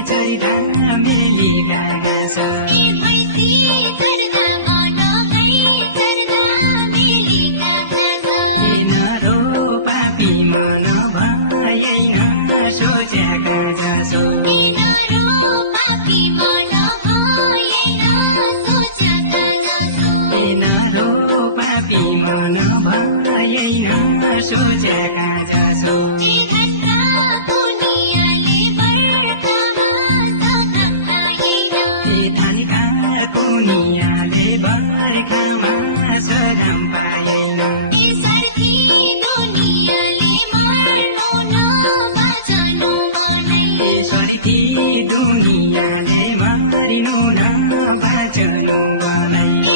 चरिता मेलिका गाछ किन रो पापी मन भएन सोचेका जसो किन रो पापी मन भएन सोचेका जसो दुनियाँले बर्खामा सदम पाएन ईश्वरकी दुनियाँले मरिनु न बाँच्नु मलाई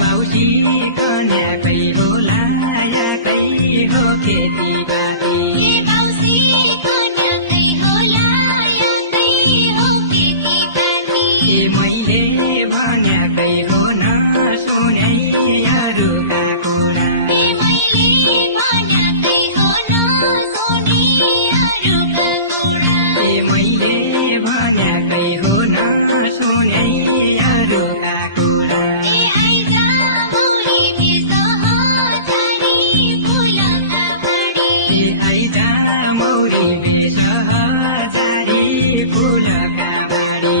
बाउजी कन्याकै होला याकै हो खेतीपाती मैले भन्याकै हो न सुन्याइहरूका कुरा मैले भन्याकै हो न सुन्याइहरूका कुरा आइजा मौरी बेस हजारी फुलका बारी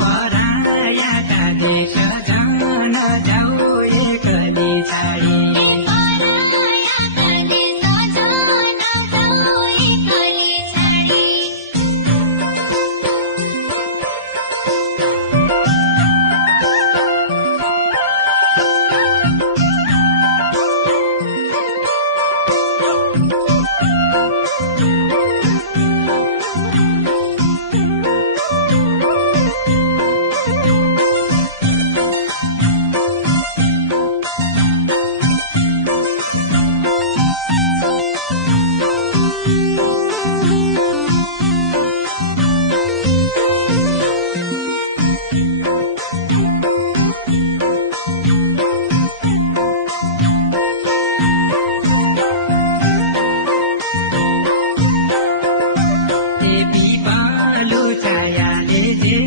परायाका देश जान जाऊ एकली छाडी Thank you.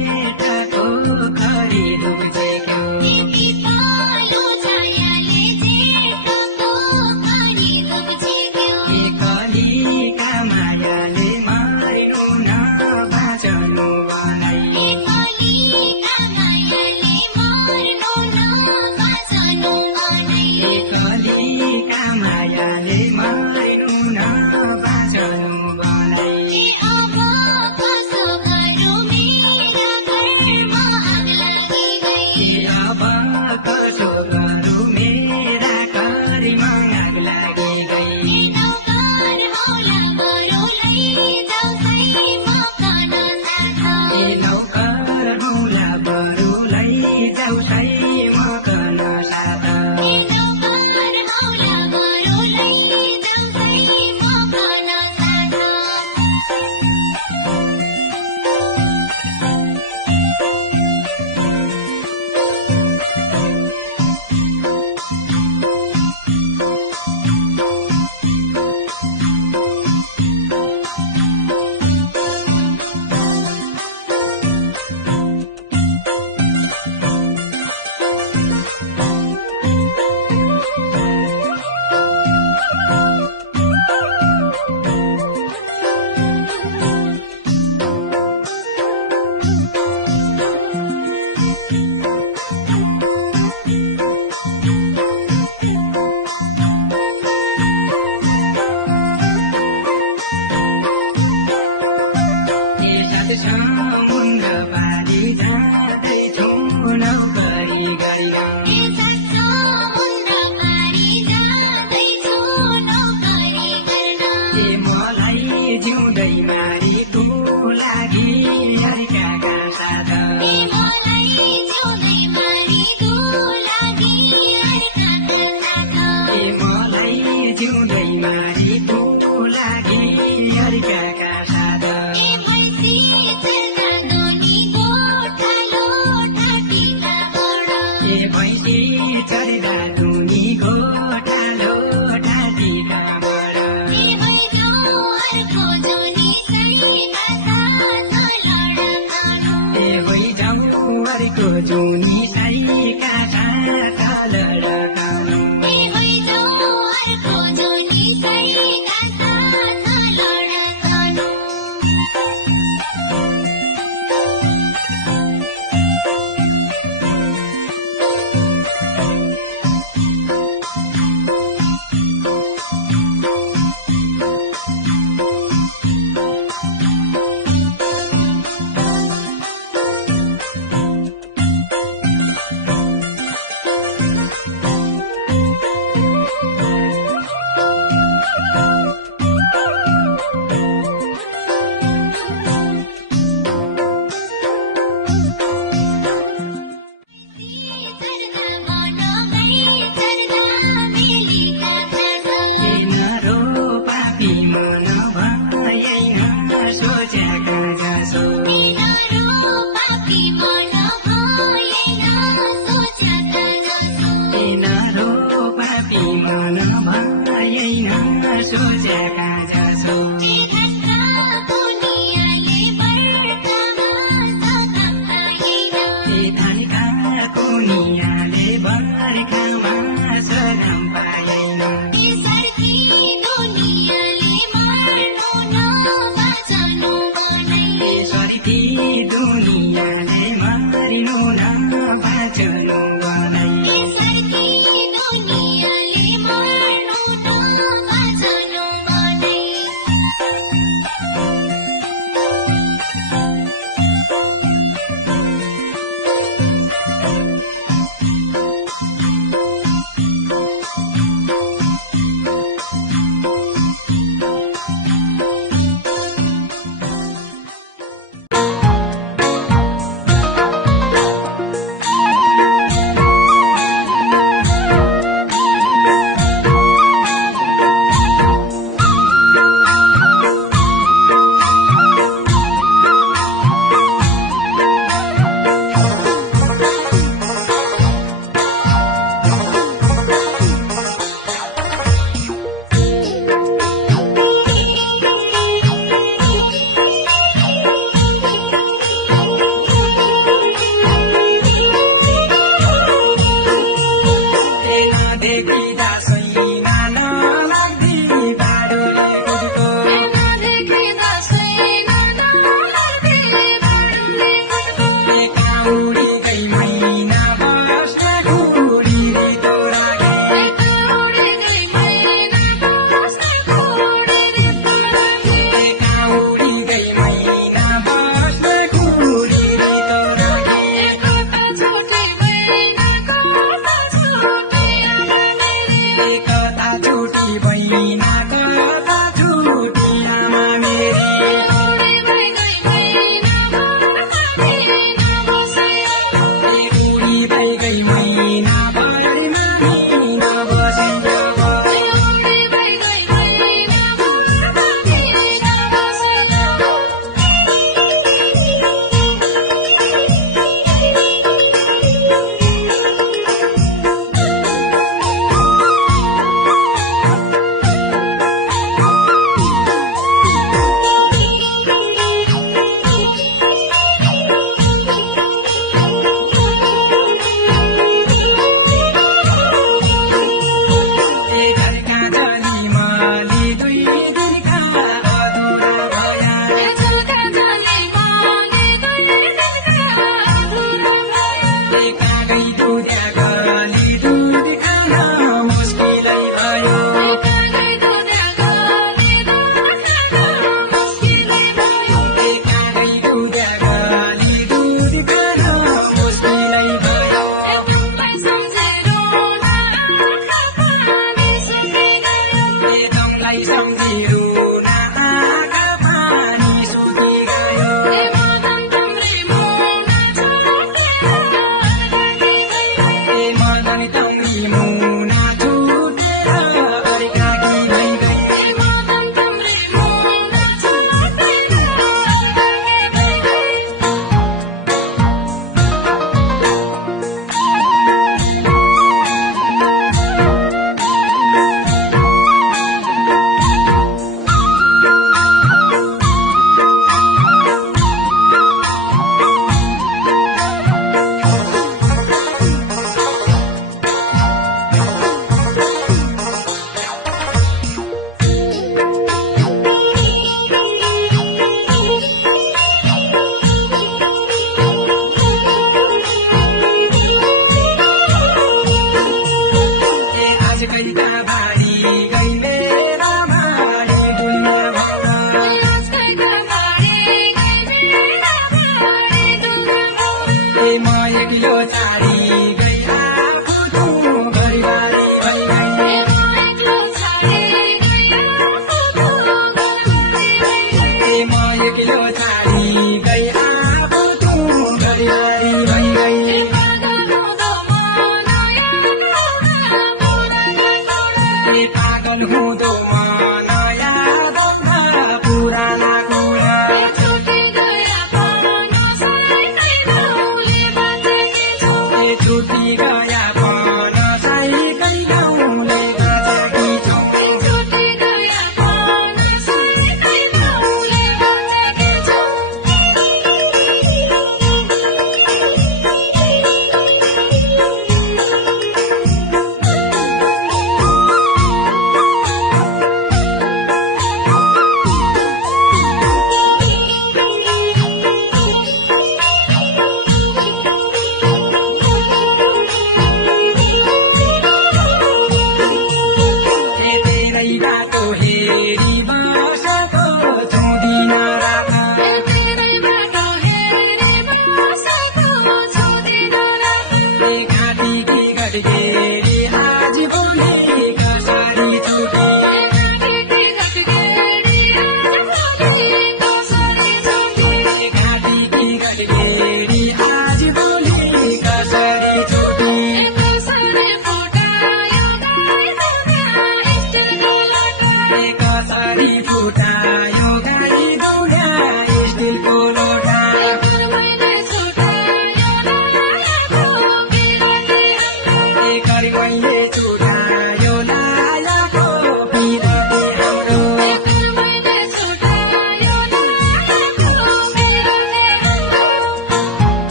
जसो तिनीहरू पापी मन भएन सोचेका जसो धनीका कुनियाले बर्खामा स्वरम पाएन ईश्वरी दुनियाँले मारिनु न बाँच्नु बनाई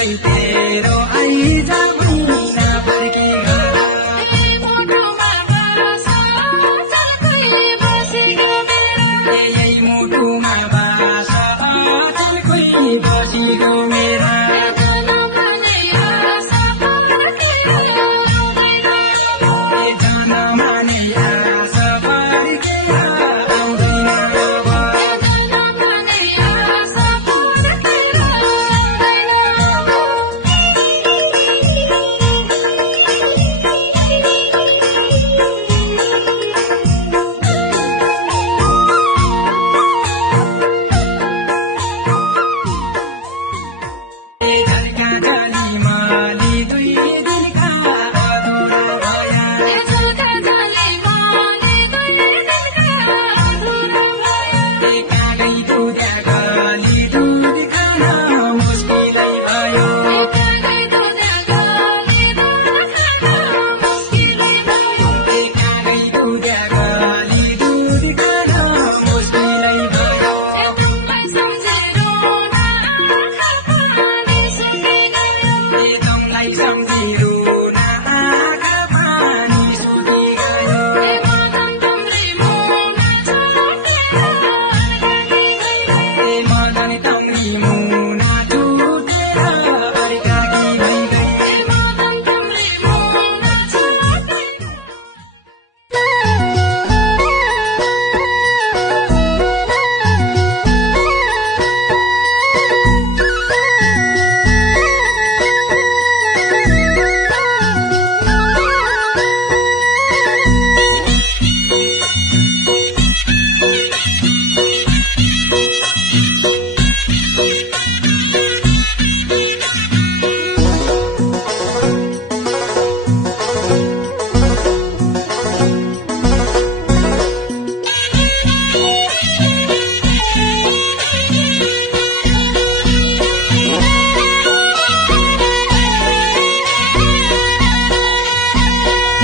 कतै तेरो आइज भैना फर्की घर मुटुमा बस चल्कै बसेको मेरो यही मुटुमा बास अचल खोइ बसेको मेरा जनमा नै आस फर्केर आउँदैन अब झल्का झलीमाली दुई दिलका अधुरा भया कागै दुध्या गली दुध खान मुस्किलै भयो कागै दुध्या गली दुध खान मुस्किलै भयो एकदमलाई सम्झिरो न आँखा पानी सुकी गयो मदन तम्री मुना छुटेर अर्काकी भइगई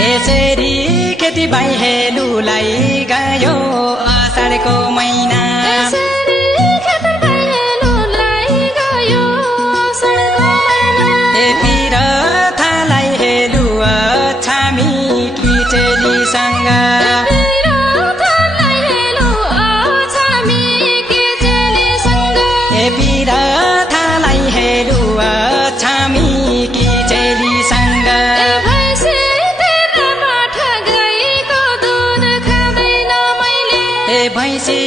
यसरी खेती भाइ हेलुलाई गयो असाढको महिना ए पिरथालाई हेलु छामी किचेलीसँग ए पिरथालाई हेलु छामी किचेलीसँग ए भैँसी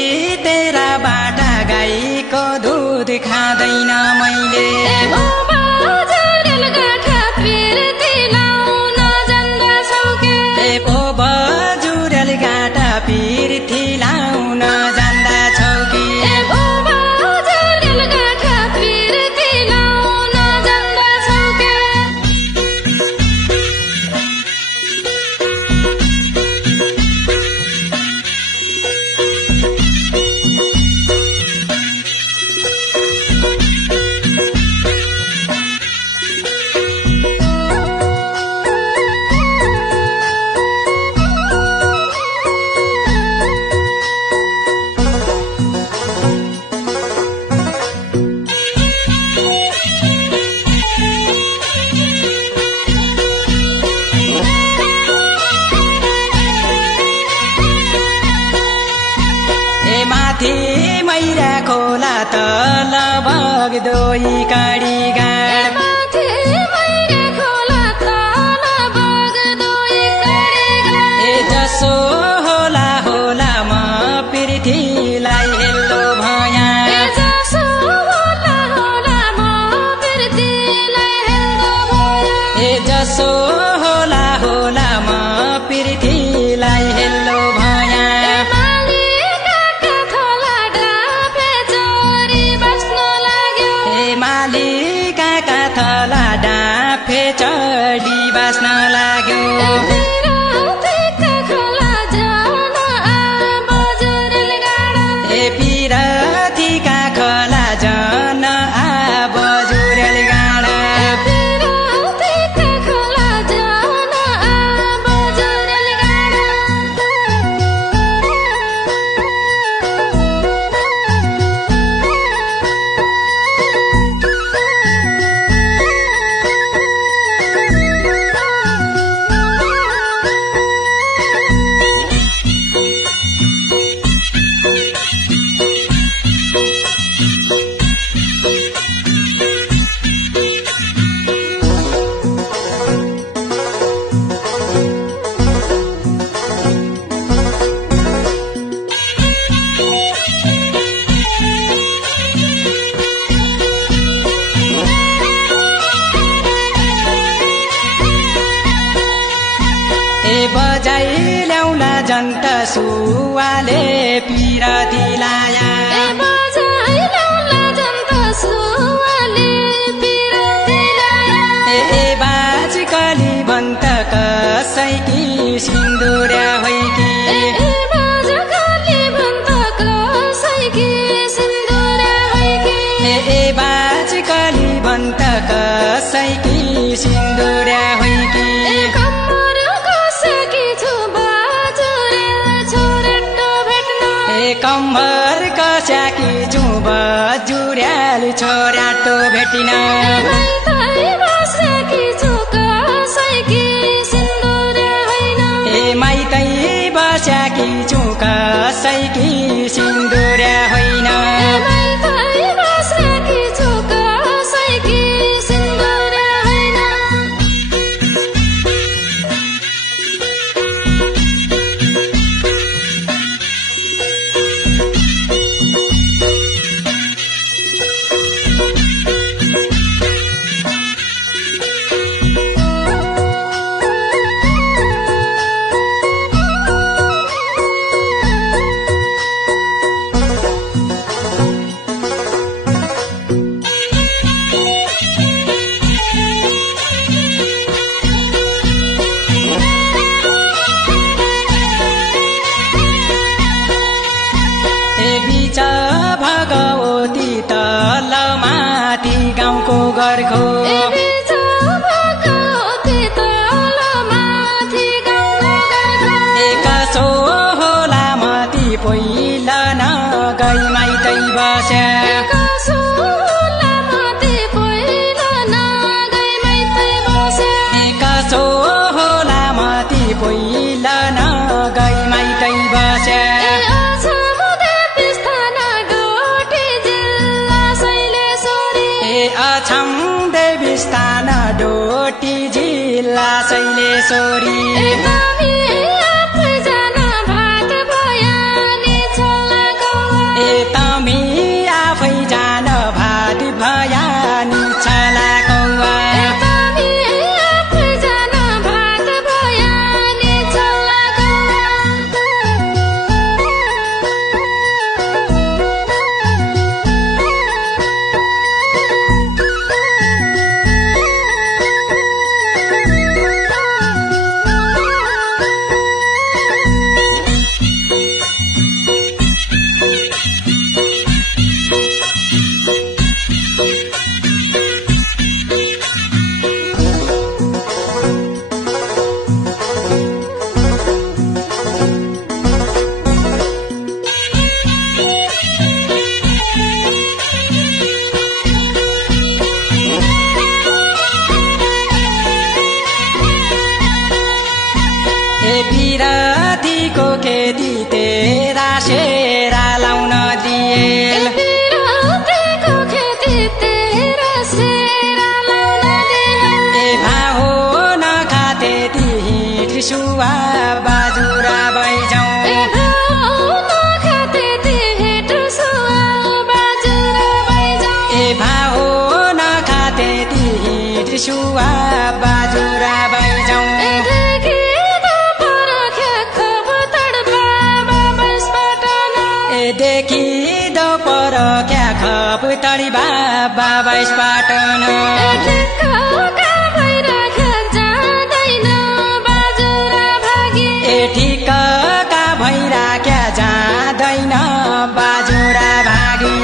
तेरा बाटा गाईको दुध खाँदैन मैले ए पो बजुरेल गाटा पिर्थी लाउन जान्दा छौ कि माथि मैरा खोला तल बग्दोई काडी गाड ए जसो होला होला म पृथ्वीलाई हेल्लो भया ए जसो होला होला म पृथ्वीलाई हेल्लो भया मालिकाका थला डाँफे चढी बाँच्न लाग्यो ए पिरथीका खोला जन आ बजुरेल गाडा सुवाले पिरती लाया ए बजाइ लाउला जन्त सुवाले पिरती लाया ए बाजकली भन्छ कसैकी सिन्दुर्या होइ कि ए बजाकली भन्छ कसैकी सिन्दुर्या होइ कि ए बाजकली भन्छ कसैकी सिन्दुर्या होइ कि कम्मर कसकी छु बाजुरे छोराटो भेट्न कम्मर कस्याकी जुब जुर्याल छोराटो भेटिन माइतै बसेकी छु कसैकी सिन्दुर्या होइन ए माइतै बस्याकी छु कसैकी सिन्दुर्या होइन माइतै बसेकी छु कसैकी सिन्दुर्या होइन बिच भगवती तल माथि गाउँको गर्खो बिच भगवती तल माथि गाउँको गर्खो कसो होला मती पहिला न गई माइतै बस्या कसो होला माथि पहिला नगई माइतै बसे कसो होला मती पहिला न गई माइतै बस्या अछामुदे पिस्ताना डोटी जिल्ला शैलेश्वरी अछाम देवी स्थान डोटी जिल्ला शैलेश्वरी तामी आफै जान भात भयानी छल्ला गौवा तमी आफै जान भात भयानी छला कौवा तामी आफै जान भात भयानी छल्ला पिरतीको खेती तेरा सेरा लाउन दिएल पिरतीको खेती तेरा सेरा लाउन दिएल भाहो नखाते हिट सुवा बाजुरा बैजाउँ भाहो नखाते हिट सुवा बाजुरा बैजाउँ देखि दोपर क्या खप तडी बाबा बाइस पाटन ठिक्क का भैराख्या जाँदैन बाजुरा भागी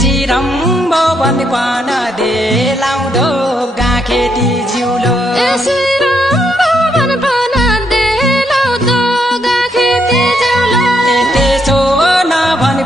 सिरम्बो बन्दपन दे लाउँदो गाखेती जिउलो त्यसो नभन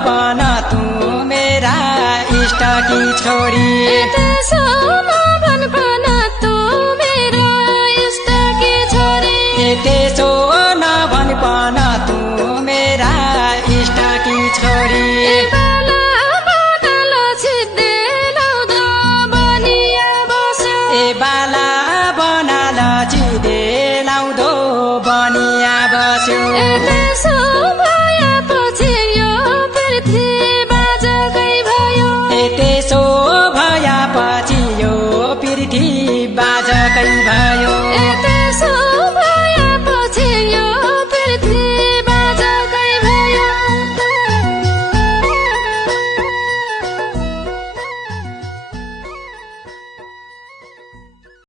बाजकै भयो यति